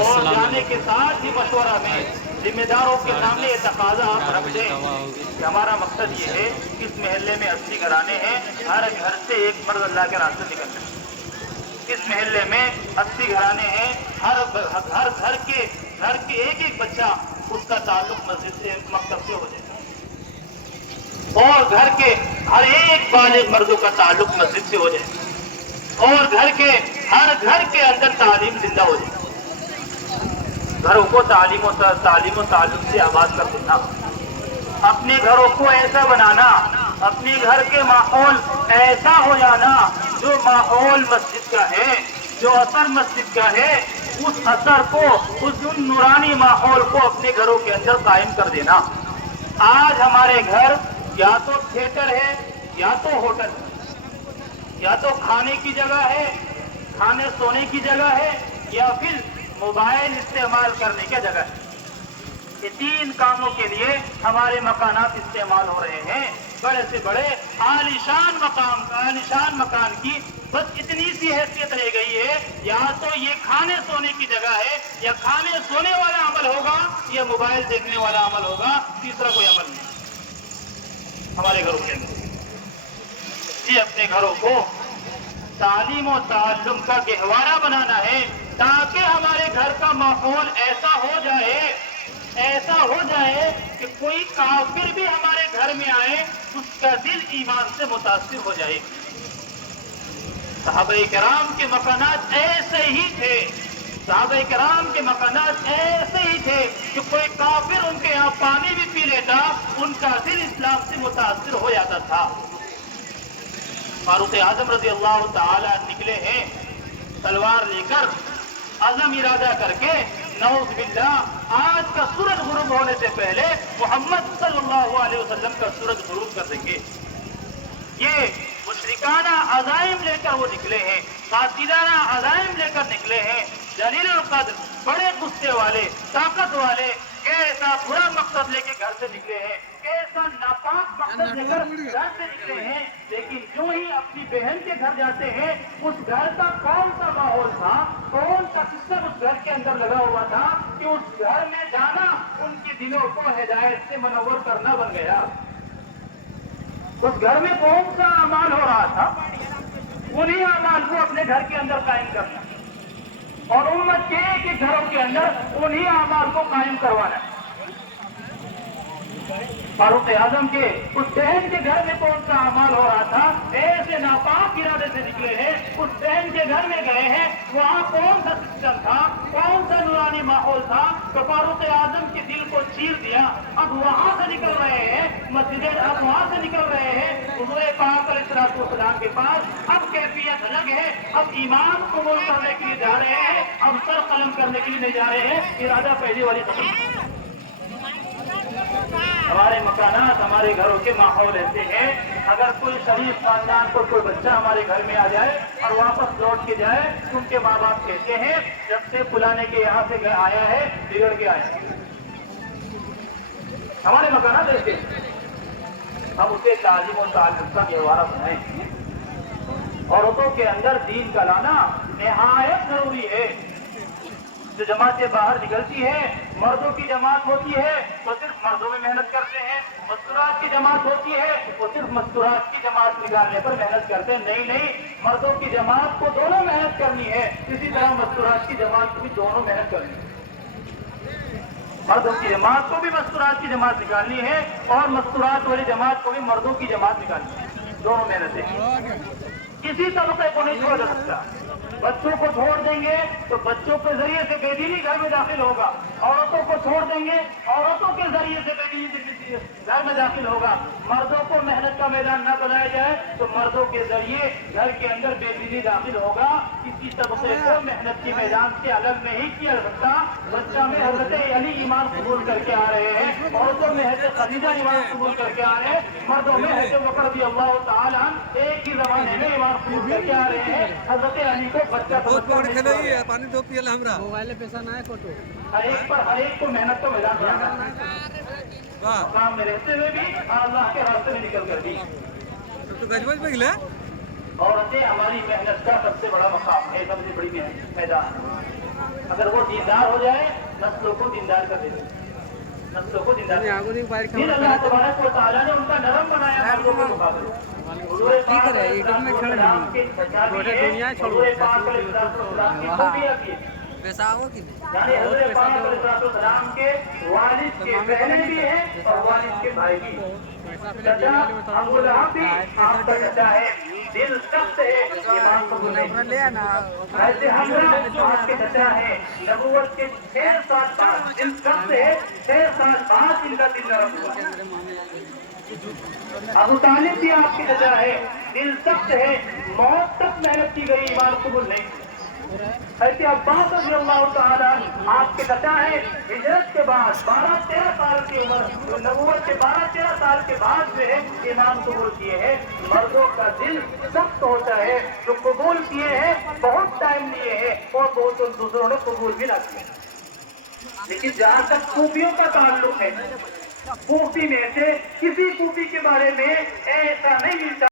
اور جانے کے ساتھ ہی مشورہ میں ذمہ داروں کے سامنے یہ تقاضا آپ رکھ دیں کہ ہمارا مقصد یہ ہے کہ اس محلے میں 80 گھرانے ہیں، ہر گھر سے ایک مرد اللہ کے راستے نکل جائے۔ اس محلے میں 80 گھرانے ہیں، ہر گھر کے ایک بچہ اس کا تعلق مسجد سے مکتب سے ہو جائے، اور گھر کے ہر ایک بالغ مردوں کا تعلق مسجد سے ہو جائے، اور ہر گھر کے اندر تعلیم زندہ ہو جائے۔ گھروں کو تعلیم و تعلم سے آباد کر دینا، اپنے گھروں کو ایسا بنانا، اپنے گھر کے ماحول ایسا ہو جانا جو ماحول مسجد کا ہے، جو اثر مسجد کا ہے، اس اثر کو، اس نورانی ماحول کو اپنے گھروں کے اندر قائم کر دینا۔ آج ہمارے گھر یا تو تھیٹر ہے، یا تو ہوٹل ہے، یا تو کھانے کی جگہ ہے، کھانے سونے کی جگہ ہے، یا پھر موبائل استعمال کرنے کی جگہ ہے۔ یہ تین کاموں کے لیے ہمارے مکانات استعمال ہو رہے ہیں۔ بڑے سے بڑے عالیشان مکان کی بس اتنی سی حیثیت رہ گئی ہے، یا تو یہ کھانے سونے کی جگہ ہے، یا کھانے سونے والا عمل ہوگا، یا موبائل دیکھنے والا عمل ہوگا، تیسرا کوئی عمل نہیں ہمارے گھروں کے اندر۔ یہ اپنے گھروں کو تعلیم و تعلم کا گہوارہ بنانا ہے، تاکہ ہمارے گھر کا ماحول ایسا ہو جائے کہ کوئی کافر بھی ہمارے گھر میں آئے، اس کا دل ایمان سے متاثر ہو جائے۔ صحابہ کرام کے مکانات ایسے ہی تھے، کہ کوئی کافر ان کے یہاں پانی بھی پی لیتا، ان کا دل اسلام سے متاثر ہو جاتا تھا۔ فاروق اعظم رضی اللہ تعالی نکلے ہیں تلوار لے کر، عزم ارادہ کر کے، نعوذ باللہ آج کا سورج غروب ہونے سے پہلے محمد صلی اللہ علیہ وسلم کا سورج غروب کر دیں گے۔ یہ مشرکانہ عزائم لے کر وہ نکلے ہیں، قاتلانہ عزائم لے کر نکلے ہیں، جلیل القدر، بڑے غصے والے، طاقت والے، کیسا برا مقصد لے کے گھر سے نکلے ہیں، کیسا ناپاک مقصد لے کر گھر سے نکلے ہیں، لیکن جو ہی اپنی بہن کے گھر جاتے ہیں، اس گھر کا کون سا ماحول تھا، کون سا سسٹم اس گھر کے اندر لگا ہوا تھا کہ اس گھر میں جانا ان کے دلوں کو ہدایت سے منور کرنا بن گیا۔ اس گھر میں کون سا اعمال ہو رہا تھا، انہی اعمال کو اپنے گھر کے اندر قائم کرنا، اور امت کے ایک گھروں کے اندر انہی اعمال کو قائم کروانا۔ فاروق اعظم کے اس بہن کے گھر میں کون سا اعمال ہو رہا تھا، ایسے ناپاک ارادے سے نکلے ہیں، اس بہن کے گھر میں گئے ہیں، وہاں کون سا سسٹم تھا، کون سا نورانی ماحول تھا، تو فاروق اعظم کے دل کو چیر دیا۔ اب وہاں سے نکل رہے ہیں مسجد، اب وہاں سے نکل رہے ہیں حضور پاک علیہ السلام کے پاس، اب کیفیت الگ ہے، اب ایمان قبول کرنے کے لیے جا رہے ہیں، اب سر قلم کرنے کے لیے نہیں جا رہے ہیں، ارادہ پہلے والی ختم۔ ہمارے مکانات، ہمارے گھروں کے ماحول ایسے ہیں، اگر کوئی شریف خاندان کو کوئی بچہ ہمارے گھر میں آ جائے اور واپس لوٹ کے جائے، تو ان کے ماں باپ کہتے ہیں جب سے فلانے کے یہاں سے آیا ہے بگڑ کے آیا ہے۔ ہمارے مکانات ایسے ہم اسے تعلیم و تعلم کا گہوارہ بنائیں۔ عورتوں کے اندر دین کا لانا نہایت ضروری ہے۔ جو جماعتیں باہر نکلتی ہے، مردوں کی جماعت ہوتی ہے تو صرف مردوں میں محنت کرتے ہیں، مستورات کی جماعت ہوتی ہے وہ صرف مستورات کی جماعت نکالنے پر محنت کرتے ہیں۔ نہیں، مردوں کی جماعت کو دونوں محنت کرنی ہے، اسی طرح مستورات کی جماعت کو بھی دونوں محنت کرنی ہے۔ مردوں کی جماعت کو بھی مستورات کی جماعت نکالنی ہے، اور مستورات والی جماعت کو بھی مردوں کی جماعت نکالنی ہے، دونوں محنتیں۔ کسی طبقے کو نہیں چھوڑا جا سکتا۔ بچوں کو چھوڑ دیں گے تو بچوں کے ذریعے سے بے دینی گھر میں داخل ہوگا، عورتوں کو چھوڑ دیں گے عورتوں کے ذریعے سے بے دینی گھر میں داخل ہوگا۔ مردوں کو محنت کا میدان نہ بنایا جائے تو مردوں کے ذریعے گھر کے اندر بے دینی داخل ہوگا۔ کسی طبقے کو محنت کے میدان سے الگ نہیں کیا جا سکتا۔ بچہ میں حضرت علی ایمان قبول کر کے آ رہے ہیں، عورتوں میں حضرت خدیجہ ایمان قبول کر کے آ رہے ہیں، مردوں میں حضرت بکر رضی اللہ تعالیٰ ایک ہی زمانے میں ایمان قبول کر کے آ رہے ہیں۔ حضرت علی کو بچہ پانی دو پیل ہمرا موبائل پیسہ نہ ہے فوٹو ہر ایک کو محنت کو میدان بنانا ہے۔ مقام میں رہتے ہوئے بھی اللہ کے راستے میں نکل کر بھی عورتیں ہماری محنت کا سب سے بڑا مقام ہے، سب سے بڑی میدان ہے۔ اگر وہ دیندار ہو جائے نسلوں کو دیندار کر دیتے نسلوں کو دیندار نہیں آگو نہیں باہر پھر اللہ تبارک و تعالیٰ نے ان کا نرم بنایا مردوں کے مقابلے حضور پاک علیہ السلام کے دنیا حضور پاک علیہ السلام کی خوبیاں کی پیسہ آگو کی یعنی حضور پاک علیہ السلام کے والد کے بہنیں بھی ہیں اور والد کے بھائی بھی چچا ابو لہب بھی آپ کا چچا ہے دل سخت ہے ایمان قبول نہیں ایسے حمزہ آپ کے چچا ہے نبوت کے 6 سال بعد دل سخت ہے 6 سال بعد ان کا دل نرم ہوا ابو طالب بھی آپ کے چچا ہے دل سخت ہے موت تک محنت کی گئی ایمان قبول نہیں ایسے عباس رضی اللہ تعالیٰ آپ کے چچا ہے ہجرت کے بعد 12-13 سال کی عمر نبوت کے 12-13 سال کے بعد جو ہے ایمان قبول کیے ہیں مردوں کا دل سخت ہوتا ہے جو قبول کیے ہیں بہت ٹائم لیے ہیں اور بہت دوسروں نے قبول بھی نہ کیے لیکن جہاں تک صوفیوں کا تعلق ہے صوفی میں سے کسی صوفی کے بارے میں ایسا نہیں ملتا